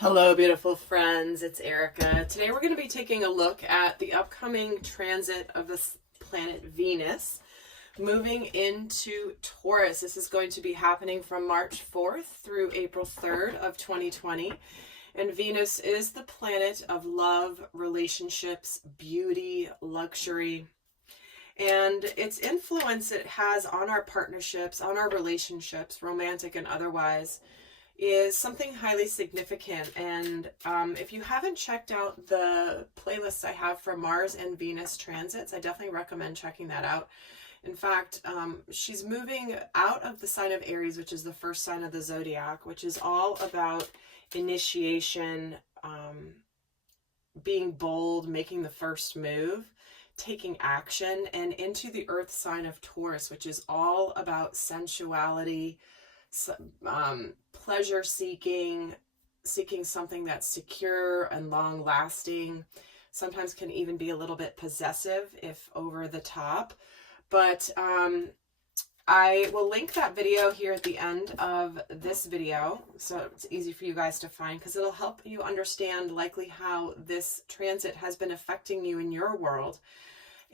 Hello, beautiful friends. It's Erika. Today we're going to be taking a look at the upcoming transit of the planet Venus moving into Taurus. This is going to be happening from March 4th through April 3rd of 2020. And Venus is the planet of love, relationships, beauty, luxury, and its influence it has on our partnerships, on our relationships, romantic and otherwise, is something highly significant. And if you haven't checked out the playlists I have for Mars and Venus transits, I definitely recommend checking that out. In fact, she's moving out of the sign of Aries, which is the first sign of the zodiac, which is all about initiation, being bold, making the first move, taking action, and into the earth sign of Taurus, which is all about sensuality, pleasure seeking something that's secure and long lasting. Sometimes can even be a little bit possessive if over the top. But I will link that video here at the end of this video, so it's easy for you guys to find, because it'll help you understand likely how this transit has been affecting you in your world.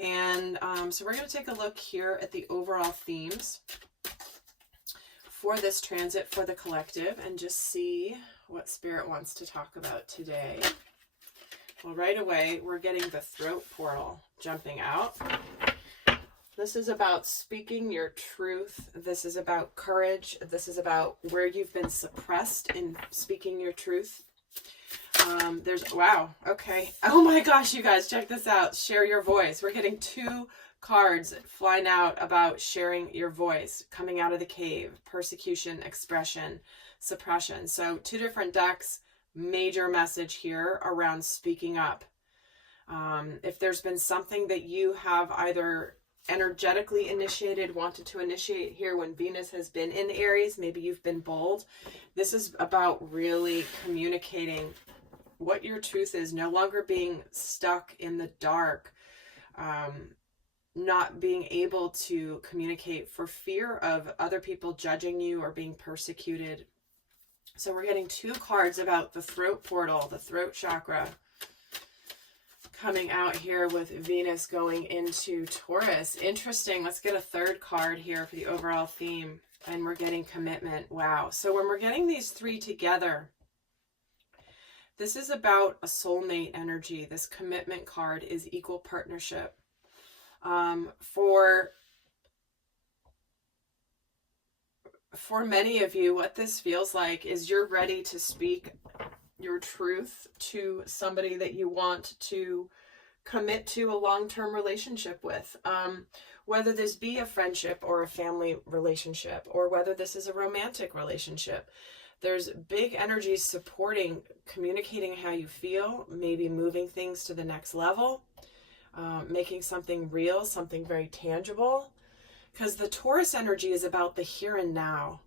And so we're going to take a look here at the overall themes for this transit for the collective and just see what Spirit wants to talk about today. Well, right away, we're getting the throat portal jumping out. This is about speaking your truth. This is about courage. This is about where you've been suppressed in speaking your truth. Wow, okay. Oh my gosh, you guys, check this out. Share your voice. We're getting two cards flying out about sharing your voice, coming out of the cave, persecution, expression, suppression. So two different decks, major message here around speaking up. If there's been something that you have either energetically initiated, wanted to initiate here when Venus has been in Aries, maybe you've been bold. This is about really communicating what your truth is, no longer being stuck in the dark, not being able to communicate for fear of other people judging you or being persecuted. So we're getting two cards about the throat portal, the throat chakra, coming out here with Venus going into Taurus. Interesting. Let's get a third card here for the overall theme. And we're getting commitment. Wow. So when we're getting these three together, this is about a soulmate energy. This commitment card is equal partnership. For many of you, what this feels like is you're ready to speak your truth to somebody that you want to commit to a long-term relationship with. Whether this be a friendship or a family relationship, or whether this is a romantic relationship. There's big energies supporting communicating how you feel, maybe moving things to the next level, making something real, something very tangible. Because the Taurus energy is about the here and now.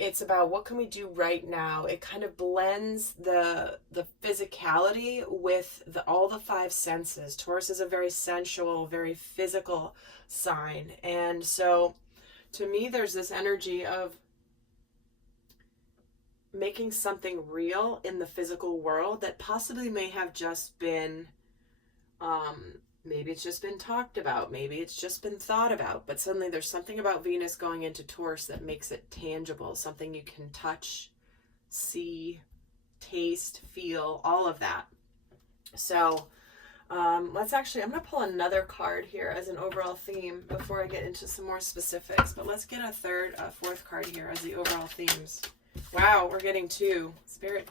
It's about what can we do right now. It kind of blends the physicality with all the five senses. Taurus is a very sensual, very physical sign. And so to me, there's this energy of making something real in the physical world that possibly may have just been, maybe it's just been talked about, maybe it's just been thought about, but suddenly there's something about Venus going into Taurus that makes it tangible, something you can touch, see, taste, feel, all of that. So I'm going to pull another card here as an overall theme before I get into some more specifics, but let's get a fourth card here as the overall themes. Wow, we're getting two. Spirit,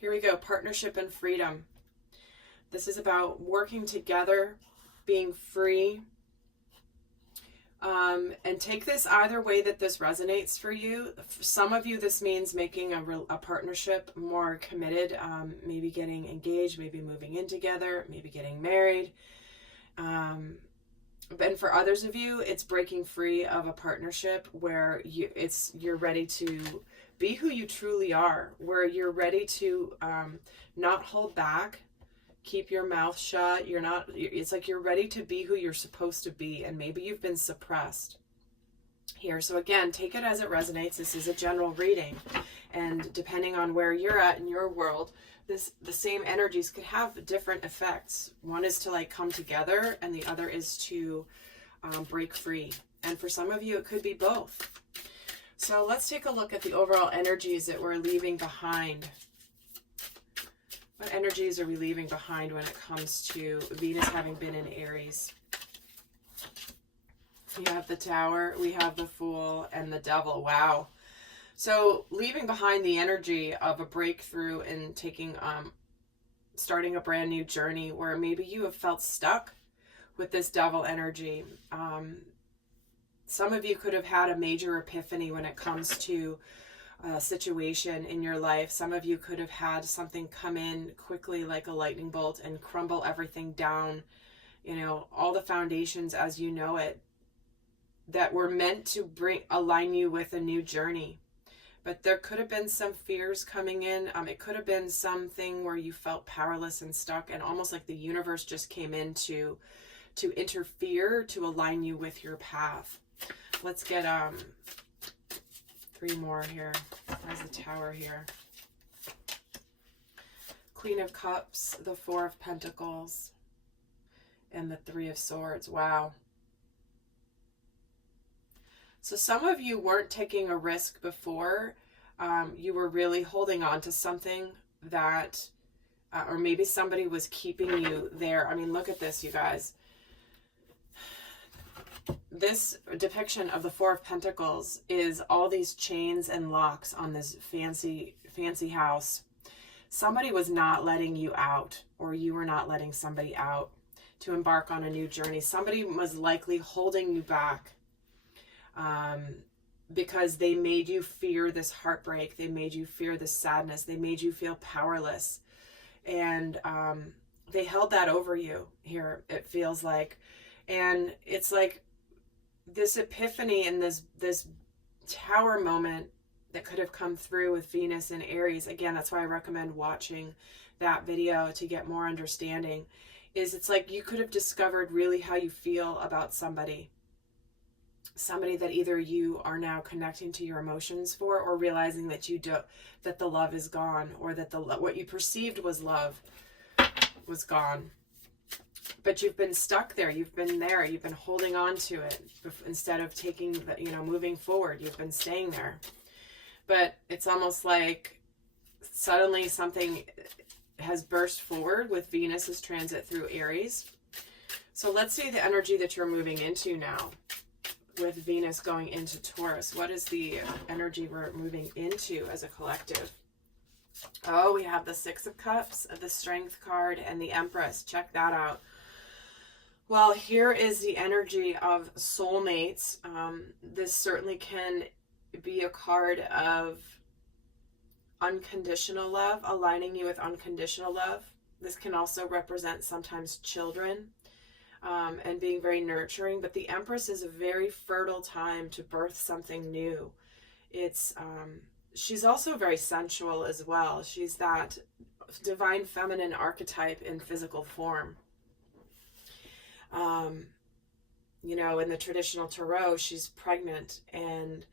here we go. Partnership and freedom. This is about working together, being free. And take this either way that this resonates for you. For some of you, this means making a partnership more committed, maybe getting engaged, maybe moving in together, maybe getting married. And for others of you, it's breaking free of a partnership where you're ready to be who you truly are, where you're ready to not hold back, keep your mouth shut. It's like you're ready to be who you're supposed to be, and maybe you've been suppressed. here. So again, take it as it resonates. This is a general reading. And depending on where you're at in your world, the same energies could have different effects. One is to like come together, and the other is to break free. And for some of you, it could be both. So let's take a look at the overall energies that we're leaving behind. What energies are we leaving behind when it comes to Venus having been in Aries? We have the Tower, we have the Fool, and the Devil. Wow. So leaving behind the energy of a breakthrough and taking, starting a brand new journey where maybe you have felt stuck with this Devil energy. Some of you could have had a major epiphany when it comes to a situation in your life. Some of you could have had something come in quickly like a lightning bolt and crumble everything down, you know, all the foundations as you know it, that were meant to align you with a new journey. But there could have been some fears coming in. It could have been something where you felt powerless and stuck, and almost like the universe just came in to interfere, to align you with your path. Let's get 3 more here. There's the Tower here. Queen of Cups, the 4 of Pentacles, and the 3 of Swords. Wow. So some of you weren't taking a risk before. You were really holding on to something that, or maybe somebody was keeping you there. I mean, look at this, you guys. This depiction of the 4 of Pentacles is all these chains and locks on this fancy house. Somebody was not letting you out, or you were not letting somebody out to embark on a new journey. Somebody was likely holding you back because they made you fear this heartbreak. They made you fear this sadness. They made you feel powerless. And they held that over you here, it feels like. And it's like this epiphany and this Tower moment that could have come through with Venus and Aries. Again, that's why I recommend watching that video to get more understanding. It's like you could have discovered really how you feel about somebody that either you are now connecting to your emotions for, or realizing that that the love is gone, or that what you perceived was love was gone. But you've been stuck there. You've been there. You've been holding on to it instead of moving forward. You've been staying there. But it's almost like suddenly something has burst forward with Venus's transit through Aries. So let's see the energy that you're moving into now with Venus going into Taurus. What is the energy we're moving into as a collective? Oh, we have the 6 of Cups, the Strength card, and the Empress. Check that out. Well, here is the energy of soulmates. This certainly can be a card of unconditional love, aligning you with unconditional love. This can also represent sometimes children and being very nurturing. But the Empress is a very fertile time to birth something new. She's also very sensual as well. She's that divine feminine archetype in physical form. In the traditional tarot, she's pregnant, and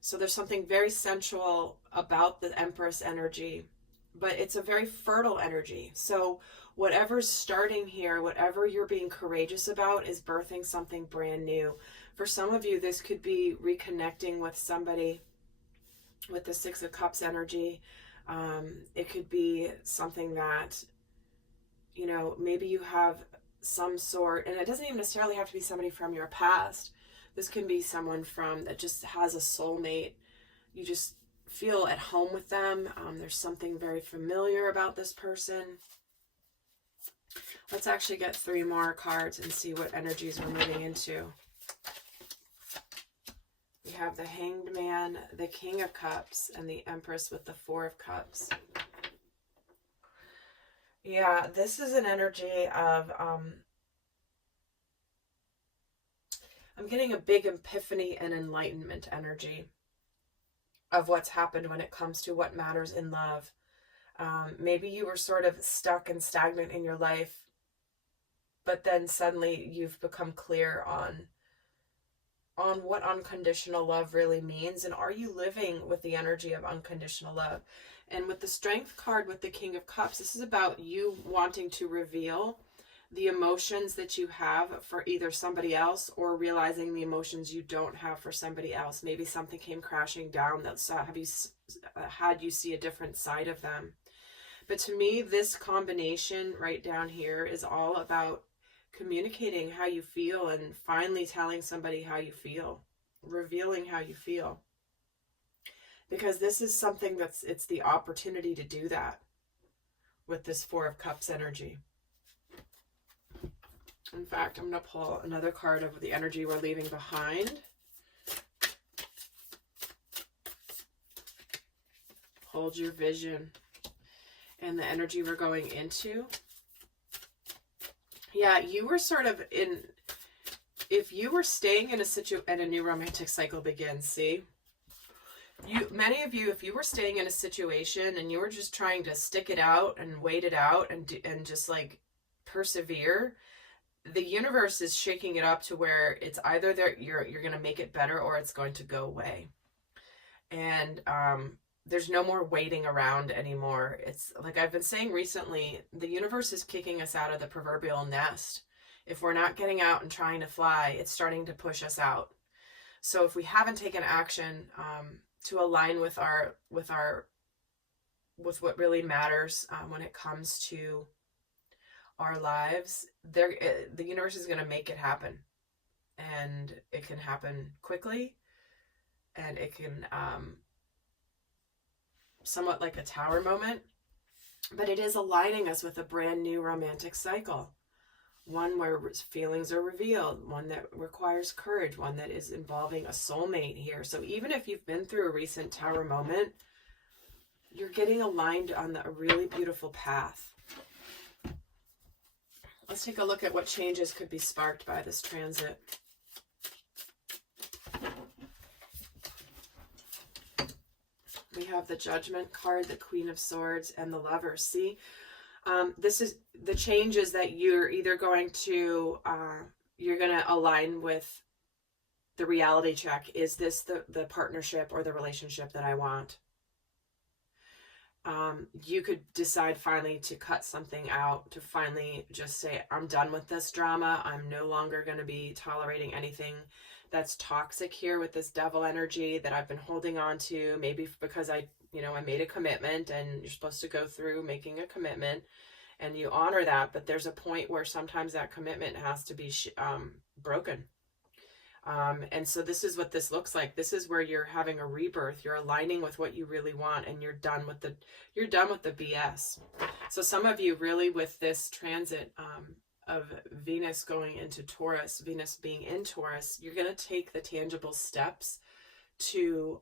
so there's something very sensual about the Empress energy, but it's a very fertile energy. So whatever's starting here, whatever you're being courageous about, is birthing something brand new. For some of you, this could be reconnecting with somebody with the 6 of Cups energy. It could be something that, maybe you have some sort, and it doesn't even necessarily have to be somebody from your past. This can be someone that just has a soulmate. You just feel at home with them. There's something very familiar about this person. Let's actually get 3 more cards and see what energies we're moving into. We have the Hanged Man, the King of Cups, and the Empress with the 4 of Cups. Yeah, this is an energy of, I'm getting a big epiphany and enlightenment energy of what's happened when it comes to what matters in love. Maybe you were sort of stuck and stagnant in your life, but then suddenly you've become clear on on what unconditional love really means, and are you living with the energy of unconditional love? And with the Strength card with the King of Cups, this is about you wanting to reveal the emotions that you have for either somebody else, or realizing the emotions you don't have for somebody else. Maybe something came crashing down that had you see a different side of them. But to me, this combination right down here is all about communicating how you feel and finally telling somebody how you feel, revealing how you feel. Because this is something it's the opportunity to do that with this Four of Cups energy. In fact, I'm going to pull another card of the energy we're leaving behind. Hold your vision. And the energy we're going into. Yeah, you were sort of in, if you were staying in a situation, and a new romantic cycle begins, see? Many of you, if you were staying in a situation and you were just trying to stick it out and wait it out and just like persevere, the universe is shaking it up to where it's either you're going to make it better or it's going to go away. And there's no more waiting around anymore. It's like I've been saying recently, the universe is kicking us out of the proverbial nest. If we're not getting out and trying to fly, it's starting to push us out. So if we haven't taken action to align with what really matters when it comes to our lives, the universe is going to make it happen. And it can happen quickly, and it can somewhat like a tower moment, but it is aligning us with a brand new romantic cycle, one where feelings are revealed, one that requires courage, one that is involving a soulmate here. So even if you've been through a recent tower moment, you're getting aligned on a really beautiful path. Let's take a look at what changes could be sparked by this transit. We have the Judgment card, the Queen of Swords, and the Lovers. See, this is the changes that you're either going to, you're going to align with the reality check. Is this the partnership or the relationship that I want? You could decide finally to cut something out, to finally just say, I'm done with this drama. I'm no longer going to be tolerating anything that's toxic here with this devil energy that I've been holding on to, maybe because I made a commitment, and you're supposed to go through making a commitment and you honor that, but there's a point where sometimes that commitment has to be broken. And so this is what this looks like. This is where you're having a rebirth. You're aligning with what you really want, and you're done with the BS. So some of you really, with this transit of Venus going into Taurus, Venus being in Taurus, you're going to take the tangible steps to,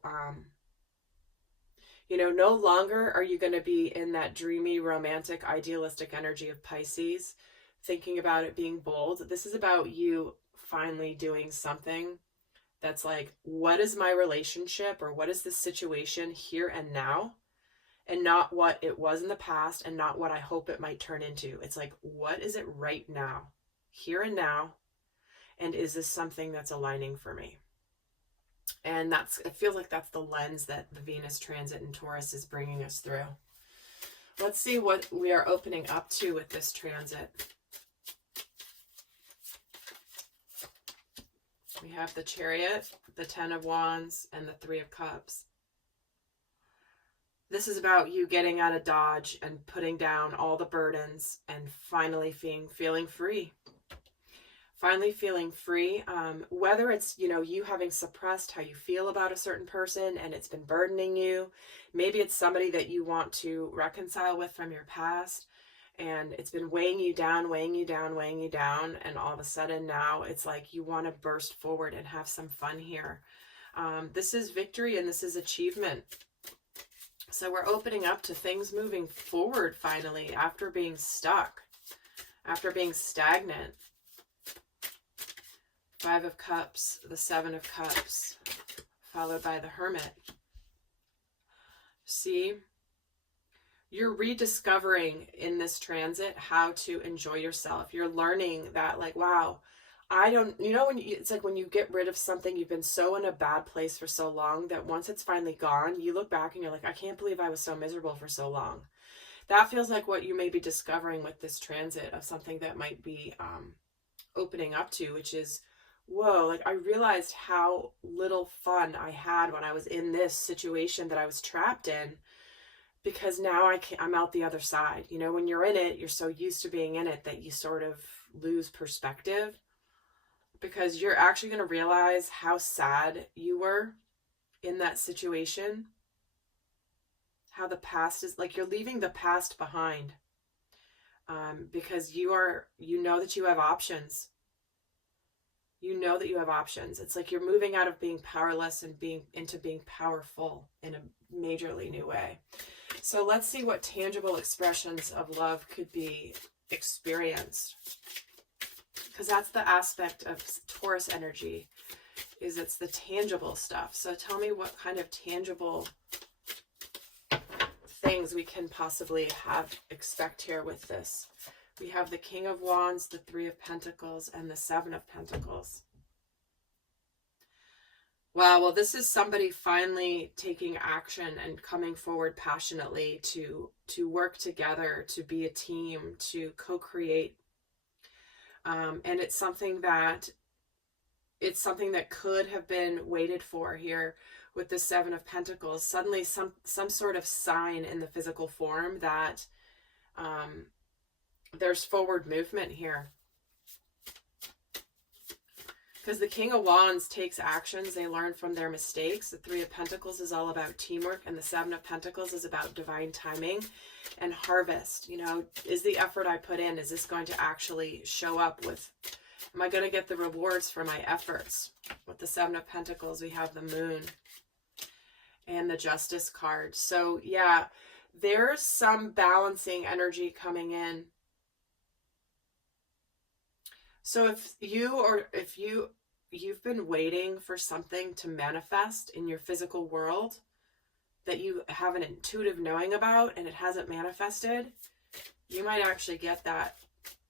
no longer are you going to be in that dreamy, romantic, idealistic energy of Pisces, thinking about it being bold. This is about you finally doing something that's like, what is my relationship, or what is the situation here and now? And not what it was in the past, and not what I hope it might turn into. It's like, what is it right now, here and now? And is this something that's aligning for me? And it feels like that's the lens that the Venus transit in Taurus is bringing us through. Let's see what we are opening up to with this transit. We have the Chariot, the Ten of Wands, and the Three of Cups. This is about you getting out of Dodge and putting down all the burdens and finally feeling free. Finally feeling free. Whether it's, you having suppressed how you feel about a certain person and it's been burdening you. Maybe it's somebody that you want to reconcile with from your past, and it's been weighing you down, weighing you down, weighing you down. And all of a sudden now it's like you want to burst forward and have some fun here. This is victory, and this is achievement. So we're opening up to things moving forward finally, after being stuck, after being stagnant. Five of Cups, the Seven of Cups, followed by the Hermit. See, you're rediscovering in this transit how to enjoy yourself. You're learning that, like, wow, I don't, you know, it's like when you get rid of something, you've been so in a bad place for so long that once it's finally gone, you look back and you're like, I can't believe I was so miserable for so long. That feels like what you may be discovering with this transit of something that might be opening up to, which is, whoa, like I realized how little fun I had when I was in this situation that I was trapped in, because now I'm out the other side. You know, when you're in it, you're so used to being in it that you sort of lose perspective, because you're actually going to realize how sad you were in that situation. How the past is, like, you're leaving the past behind, because you know that you have options. You know that you have options. It's like you're moving out of being powerless and into being powerful in a majorly new way. So let's see what tangible expressions of love could be experienced. Because that's the aspect of Taurus energy, is it's the tangible stuff. So tell me what kind of tangible things we can possibly expect here with this. We have the King of Wands, the Three of Pentacles, and the Seven of Pentacles. Wow, well, this is somebody finally taking action and coming forward passionately to work together, to be a team, to co-create. And it's something that could have been waited for here with the Seven of Pentacles. Suddenly some sort of sign in the physical form that there's forward movement here. Because the King of Wands takes actions. They learn from their mistakes. The Three of Pentacles is all about teamwork, and the Seven of Pentacles is about divine timing and harvest. You know, is the effort I put in, is this going to actually show up with, am I going to get the rewards for my efforts? With the Seven of Pentacles, we have the Moon and the Justice card. So yeah, there's some balancing energy coming in. So if you've been waiting for something to manifest in your physical world that you have an intuitive knowing about and it hasn't manifested, you might actually get that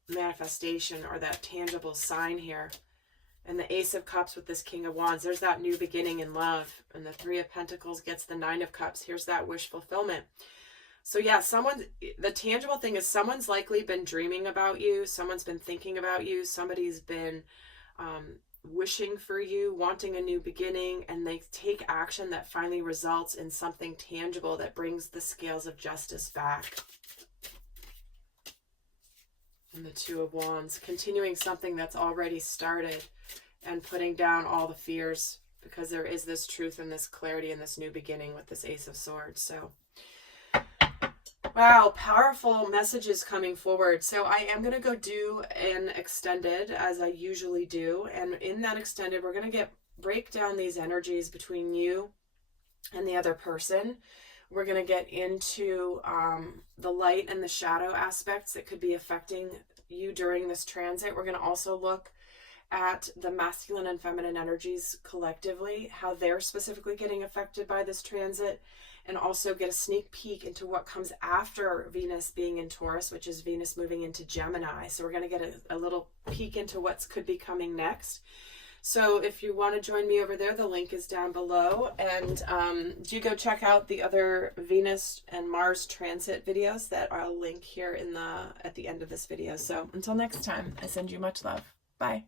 manifestation or that tangible sign here. And the Ace of Cups with this King of Wands, there's that new beginning in love. And the Three of Pentacles gets the Nine of Cups. Here's that wish fulfillment. So yeah, the tangible thing is someone's likely been dreaming about you. Someone's been thinking about you. Somebody's been wishing for you, wanting a new beginning, and they take action that finally results in something tangible that brings the scales of justice back. And the Two of Wands, continuing something that's already started and putting down all the fears, because there is this truth and this clarity and this new beginning with this Ace of Swords. So wow, powerful messages coming forward. So I am going to go do an extended, as I usually do. And in that extended, we're going to break down these energies between you and the other person. We're going to get into the light and the shadow aspects that could be affecting you during this transit. We're going to also look at the masculine and feminine energies collectively, how they're specifically getting affected by this transit, and also get a sneak peek into what comes after Venus being in Taurus, which is Venus moving into Gemini. So we're going to get a little peek into what could be coming next. So if you want to join me over there, the link is down below. And do go check out the other Venus and Mars transit videos that I'll link here at the end of this video. So until next time, I send you much love. Bye.